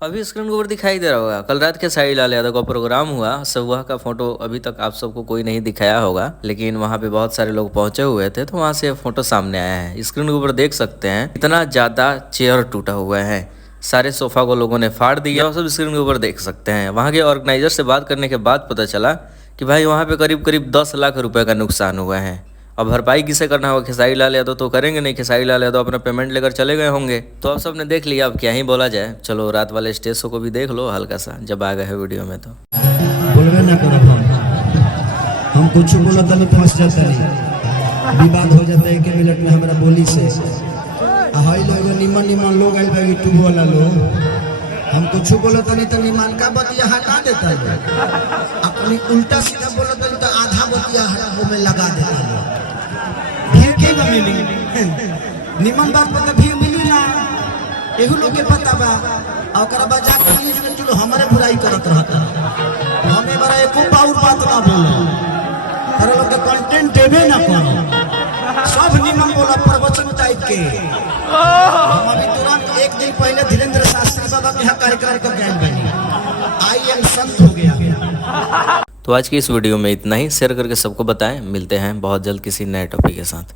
अभी स्क्रीन के ऊपर दिखाई दे रहा होगा, कल रात के साई लाल यादव का प्रोग्राम हुआ। सुबह का फोटो अभी तक आप सबको कोई नहीं दिखाया होगा, लेकिन वहाँ पे बहुत सारे लोग पहुंचे हुए थे, तो वहाँ से फोटो सामने आया है। स्क्रीन के ऊपर देख सकते हैं इतना ज्यादा चेयर टूटा हुआ है, सारे सोफा को लोगों ने फाड़ दिया। और सब स्क्रीन के ऊपर देख सकते हैं। वहाँ के ऑर्गेनाइजर से बात करने के बाद पता चला कि भाई वहाँ पे करीब करीब 10 लाख रुपए का नुकसान हुआ है। अब भरपाई किसे करना होगा? खेसारी लाल यादव तो करेंगे नहीं, खेसारी लाल यादव अपना पेमेंट लेकर चले गए होंगे। तो अब सबने देख लिया, अब क्या ही बोला जाए। चलो रात वाले स्टेज शो को भी देख लो हल्का सा, जब आ गए है वीडियो में। तो बोलबे ना करो, हम कुछ बोला तो फंस जाता है, विवाद हो जाता है 1 मिनट में हमारा बोली से। हाई लोग निमन लोग आइल बा यूट्यूब वाला लोग, हम कुछ बोला तो निमन का बतिया हटा देता है, अपनी उल्टा सीधा बोला तो आधा बतिया वो में लगा देता है। भीड़ के ना मिली निमन बात पर भीड़ मिली ना, एहू लोग के पता बा। और ओकरा बाद जाके चलो हमारे बुराई करत रहता, हमें बड़ा एको पाउर बात ना बोलो, अरे लोग के कंटेंट देबे ना करो, सब निमन बोला प्रवचन टाइप के। हम अभी तुरंत 1 दिन पहले धीरेन्द्र शास्त्री बाबा के यहाँ कार्यक्रम कर गए बनी, आई एम संत हो गया। तो आज की इस वीडियो में इतना ही। शेयर करके सबको बताएं। मिलते हैं बहुत जल्द किसी नए टॉपिक के साथ।